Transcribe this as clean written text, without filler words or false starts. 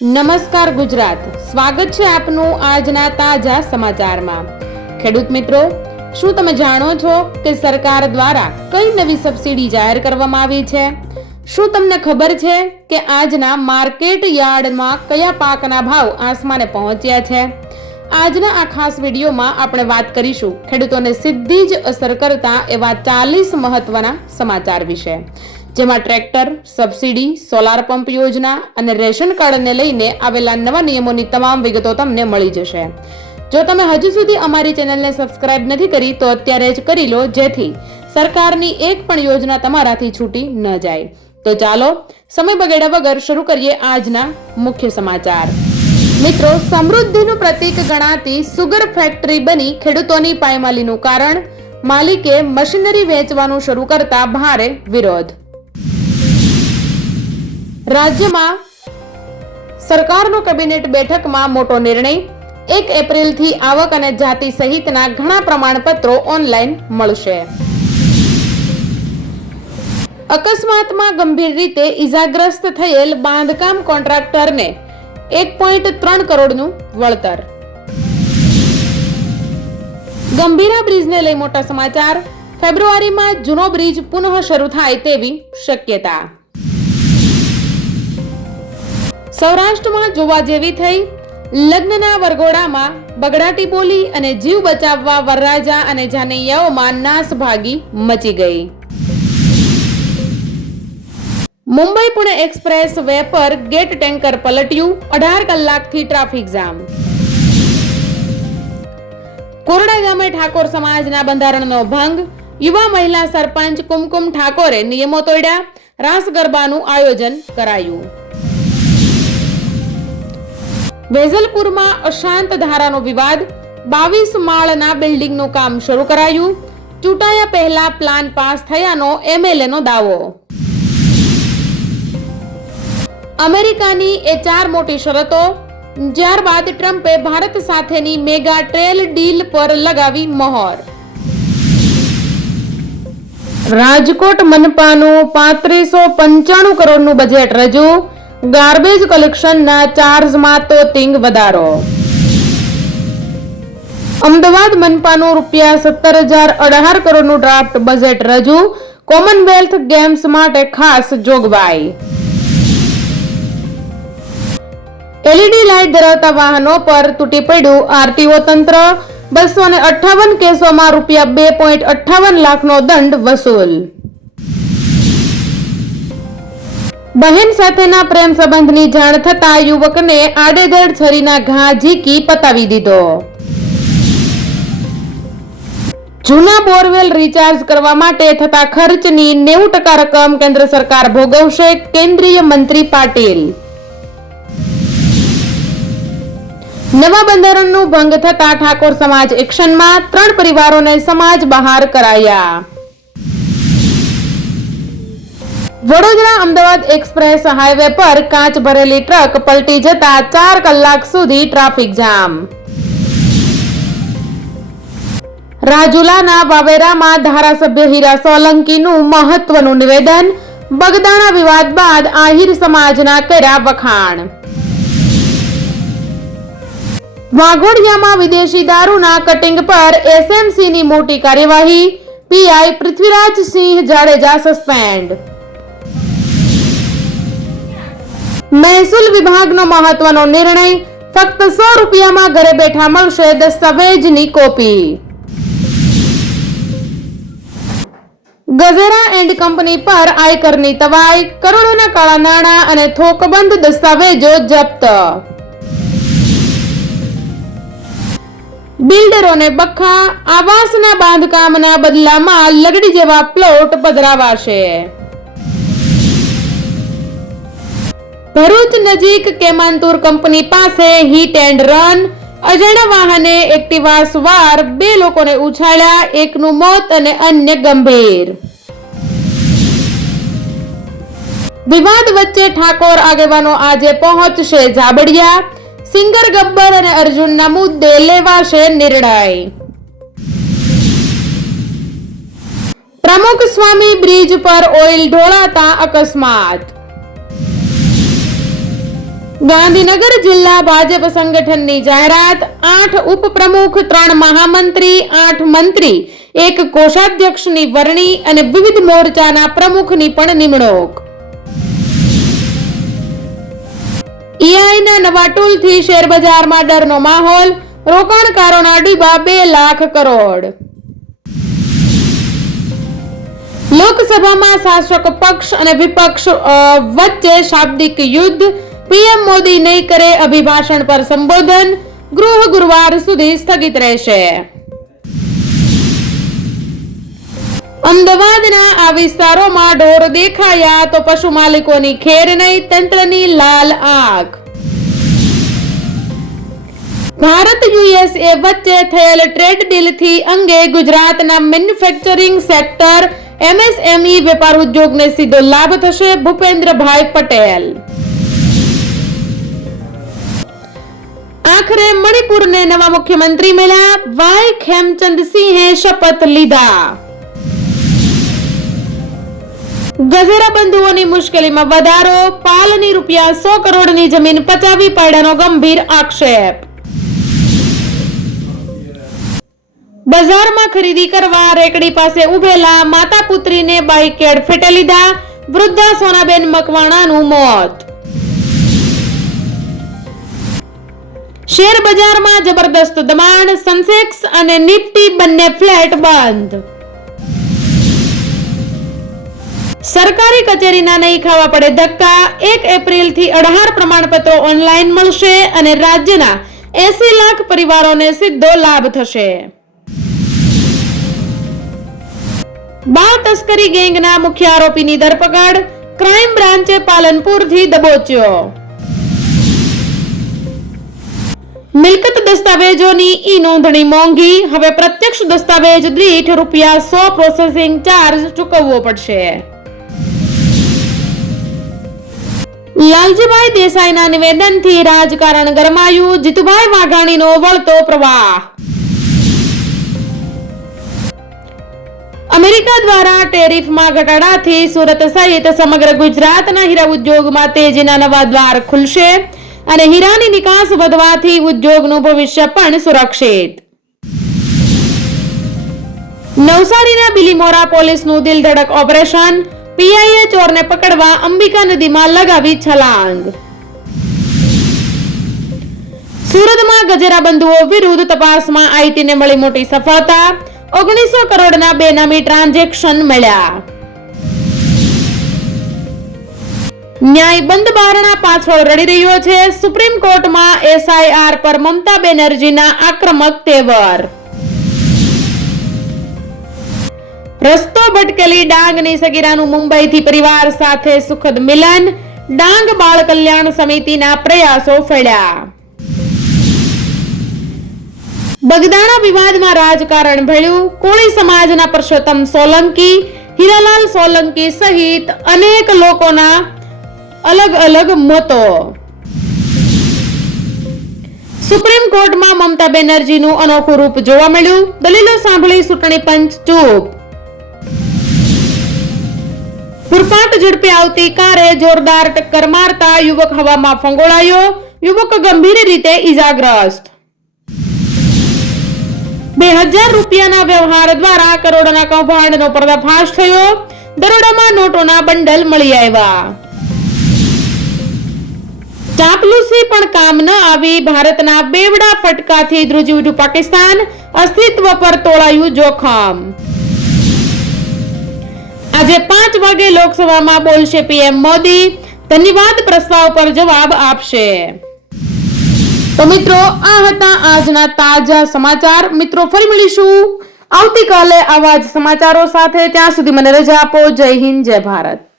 નમસ્કાર ગુજરાત, સ્વાગત છે આપનું આજના તાજા સમાચારમાં। ખેડૂત મિત્રો, શું તમે જાણો છો કે સરકાર દ્વારા કઈ નવી સબસિડી જાહેર કરવામાં આવી છે? શું તમને ખબર છે કે આજના માર્કેટ યાર્ડમાં કયા પાકના ભાવ આસમાને પહોંચ્યા છે? આજના આ ખાસ વિડીયોમાં આપણે વાત કરીશું ખેડૂતોને સીધી જ અસર કરતા એવા 40 મહત્વના સમાચાર વિશે, જેમાં ટ્રેક્ટર, સબસિડી, સોલાર પંપ યોજના અને રેશન કાર્ડને લઈને આવેલા નવા નિયમોની તમામ વિગતો તમને મળી જશે। જો તમે હજુ સુધી અમારી ચેનલને સબસ્ક્રાઇબ નથી કરી તો અત્યારે જ કરી લો, જેથી સરકારની એક પણ યોજના તમારાથી છૂટી ન જાય। તો ચાલો સમય બગાડ્યા વગર શરૂ કરીએ આજના મુખ્ય સમાચાર। મિત્રો, સમૃદ્ધિનું પ્રતીક ગણાતી સુગર ફેક્ટરી બની ખેડૂતોની પાયમાલીનું કારણ, માલિકે મશીનરી વેચવાનું શરૂ કરતા ભારે વિરોધ। રાજ્યમાં સરકારનો કેબિનેટ બેઠકમાં મોટો નિર્ણય, 1 એપ્રિલથી આવક અને જાતિ સહિતના ઘણા પ્રમાણપત્રો ઓનલાઈન મળશે। અકસ્માતમાં ગંભીર રીતે ઈજાગ્રસ્ત થયેલ બાંધકામ કોન્ટ્રાક્ટરને 1.3 કરોડનું વળતર। ગંભીરા બ્રિજને લઈ મોટા સમાચાર, ફેબ્રુઆરીમાં જૂનો બ્રિજ પુનઃ શરૂ થાય તેવી શક્યતા। સૌરાષ્ટ્રમાં જોવા જેવી થઈ લગ્નના વરઘોડામાં બગડાટી બોલી અને જીવ બચાવવા વરરાજા અને જાનૈયાઓમાં નાસભાગી મચી ગઈ। મુંબઈ પુણે એક્સપ્રેસ વે પર ગેટ ટેન્કર પલટ્યું, 18 કલાકથી ટ્રાફિક જામ। કોરડા ગામે ઠાકોર સમાજના બંધારણનો ભંગ, યુવા મહિલા સરપંચ કુમકુમ ઠાકોરે નિયમો તોડ્યા, રાસ ગરબાનું આયોજન કરાયું। વેજલપુરમાં અશાંત ધારાનો વિવાદ, 22 માળના બિલ્ડિંગનું કામ શરૂ કરાયું, ચૂંટાયા પહેલા પ્લાન પાસ થયાનો એમએલએનો દાવો। અમેરિકાની એ 4 મોટી શરતો, ત્યારબાદ ટ્રમ્પે ભારત સાથેની મેગા ટ્રેલ ડીલ પર લગાવી મહોર। રાજકોટ મનપાનું 3595 કરોડનું બજેટ રજૂ, ગાર્બેજ કલેક્શનના ચાર્જમાં તોતિંગ વધારો। અમદાવાદ મનપાનું ₹17,018 કરોડનું ડ્રાફ્ટ બજેટ રજૂ, કોમનવેલ્થ ગેમ્સ માટે ખાસ જોગવાઈ। એલઈડી લાઇટ ધરાવતા વાહનો પર તૂટી પડ્યું આરટીઓ તંત્ર, 258 કેસોમાં ₹2.58 લાખનો દંડ વસૂલ। બહેન સાથેના પ્રેમ સંબંધની જાણ થતા યુવકને આડેધડ છરીના ઘા ઝીકી પતાવી દીધો। જૂના બોરવેલ રિચાર્જ કરવા માટે થતા ખર્ચની 90% રકમ કેન્દ્ર સરકાર ભોગવશે, કેન્દ્રીય મંત્રી પાટીલ। નવા બંધારણનું ભંગ થતા ઠાકોર સમાજ એક્શનમાં, 3 પરિવારોને સમાજ બહાર કરાયા। વડોદરા અમદાવાદ એક્સપ્રેસ હાઈવે પર કાચ ભરેલી ટ્રક પલટી જતા 4 કલાક સુધી ટ્રાફિક જામ। રાજુલાના વાવેરામાં ધારાસભ્ય હીરા સોલંકીનું મહત્વનું નિવેદન, બગદાણા વિવાદ બાદ આહિર સમાજના કર્યા વખાણ। વાઘોડિયામાં વિદેશી દારૂના કટિંગ પર એસએમસીની મોટી કાર્યવાહી, પીઆઈ પૃથ્વીરાજસિંહ જાડેજા સસ્પેન્ડ। મહેસૂલ વિભાગનો મહત્વનો નિર્ણય, ફક્ત ₹100 ઘરે બેઠા મળશે દસ્તાવેજની કોપી। ગઝેરા એન્ડ કંપની પર આયકરની તવાઈ, કરોડોના કાળા નાણાં અને થોકબંધ દસ્તાવેજો જપ્ત। બિલ્ડરોને બખ્ખા, આવાસના બાંધકામના બદલામાં લગડી જેવા પ્લોટ પધરાવાશે। ભરૂચ નજીક કેમાંતુર કંપની પાસે હિટ એન્ડ રન, અજાણ્યા વાહને એક્ટિવા સવાર 2 લોકોને ઉછાળ્યા, એકનું મોત અને અન્ય ગંભીર। વિવાદ વચ્ચે ઠાકોર આગેવાનો આજે પહોંચશે ઝાબડિયા, સિંગર ગબ્બર અને અર્જુનના મુદ્દે લેવાશે નિર્ણય। પ્રમુખ સ્વામી બ્રિજ પર ઓઇલ ઢોળાતા અકસ્માત, ગાંધીનગર જિલ્લા ભાજપ સંગઠનની જાહેરાત 8 ઉપપ્રમુખ 3 મહામંત્રી 8 મંત્રી 1 કોષાધ્યક્ષની વરણી અને વિવિધ મોરચાના પ્રમુખની પણ નિમણૂક. EIના નવા ટૂલથી શેરબજારમાં ડરનો માહોલ, રોકાણકારોના ડૂબા 2 લાખ કરોડ. લોકસભામાં શાસક પક્ષ અને વિપક્ષ વચ્ચે શાબ્દિક યુદ્ધ, પીએમ મોદી નહીં કરે અભિભાષણ પર સંબોધન, ગૃહ ગુરુવાર સુધી સ્થગિત રહેશે. અમદાવાદના આ વિસ્તારોમાં ઢોર દેખાયા તો પશુ માલિકોની ખેર નહીં, તંત્રની લાલ આંખ. ભારત USA વચ્ચે થયેલ ટ્રેડ ડીલથી અંગે ગુજરાતના મેન્યુફેક્ચરિંગ સેક્ટર MSME વેપાર ઉદ્યોગને સીધો લાભ થશે, ભૂપેન્દ્રભાઈ પટેલ. આખરે મણિપુરને નવા મુખ્યમંત્રી મળ્યા, વાય ખેમચંદ સિંહે શપથ લીધા. ગજેરા બંધુઓની મુશ્કેલીમાં વધારો, પાલની રૂપિયા 100 કરોડની જમીન પચાવી પાડ્યાનો ગંભીર આક્ષેપ. બજારમાં ખરીદી કરવા રેકડી પાસે ઉભેલા માતા પુત્રીને બાઇકેડ ફેટે લીધા, વૃદ્ધા સોનાબેન મકવાણાનું મોત. શેર બજારમાં જબરદસ્ત દબાણ, સેન્સેક્સ અને નિફ્ટી બંને ફ્લેટ બંધ. સરકારી કચેરીના નહીં ખાવા પડે ધક્કા, 1 એપ્રિલથી 18 પ્રમાણપત્રો ઓનલાઈન મળશે અને રાજ્યના 80 લાખ પરિવારોને સીધો લાભ થશે. બાળ તસ્કરી ગેંગના મુખ્ય આરોપીની ધરપકડ, ક્રાઇમ બ્રાન્ચે પાલનપુરથી દબોચ્યો. મિલકત દસ્તાવેજોની ઈ-નોંધણી મોંઘી, હવે પ્રત્યક્ષ દસ્તાવેજ દીઠ રૂપિયા 100 પ્રોસેસિંગ ચાર્જ ચૂકવવો પડશે. લાલજીભાઈ દેસાઈના નિવેદનથી રાજકારણ ગરમાયું, જીતુભાઈ વાઘાણીનો વળતો પ્રવાહ. અમેરિકા દ્વારા ટેરિફમાં ઘટાડાથી સુરત સહિત સમગ્ર ગુજરાતના હીરા ઉદ્યોગમાં તેજીના નવા દ્વાર ખુલશે અને હીરાની નિકાસ વધવાથી ઉદ્યોગનું ભવિષ્ય પણ સુરક્ષિત. નવસારીના બિલીમોરા પોલીસનું દિલધડક ઓપરેશન, પીઆઈએ ચોરને પકડવા અંબિકા નદીમાં લગાવી છલાંગ. સુરતમાં ગજેરા બંધુઓ વિરુદ્ધ તપાસમાં આઈટીને મળી મોટી સફળતા, 1900 કરોડના બેનામી ટ્રાન્ઝેક્શન મળ્યા. ન્યાય બંધ બારણા પાછળ રડી રહ્યો છે, સુપ્રીમ કોર્ટમાં SIR પર મમતા બેનર્જીના આક્રમક તેવર. રસ્તો ભટકેલી ડાંગની સગીરાનું મુંબઈથી પરિવાર સાથે સુખદ મિલન, ડાંગ બાળ કલ્યાણ સમિતિના પ્રયાસો ફળ્યા. બગદાણા વિવાદમાં રાજકારણ ભળ્યું, કોળી સમાજના પરસોત્તમ સોલંકી, હીરાલાલ સોલંકી સહિત અનેક લોકોના અલગ અલગ મતો. સુપ્રીમ કોર્ટમાં મમતા બેનર્જીનું અનોખું રૂપ જોવા મળ્યું, દલીલો સાંભળી ચૂંટણી પંચ ચૂપ. પૂરપાટ ઝડપે આવતી કારે જોરદાર ટક્કર મારતા યુવક હવામાં ફંગોળાયો, યુવક ગંભીર રીતે ઈજાગ્રસ્ત. 2000 રૂપિયાના વ્યવહાર દ્વારા કરોડોના કૌભાંડનો પર્દાફાશ થયો, દરોડામાં નોટોના બંડલ મળી આવ્યા. ચાપલુસી પણ કામ ન આવી, ભારતના બેવડા ફટકાથી ધ્રુજી ઉઠ્યું પાકિસ્તાન, અસ્તિત્વ પર તોળાયું જોખમ. આજે 5 વાગે લોકસભામાં બોલશે પીએમ મોદી, ધન્યવાદ પ્રસ્તાવ પર જવાબ આપશે. તો મિત્રો, આ હતા આજના તાજા સમાચાર. મિત્રો, ફરી મળીશું આવતીકાલે આવા જ સમાચારો સાથે. ત્યાં સુધી મને રજા આપો. જય હિન્દ, જય ભારત.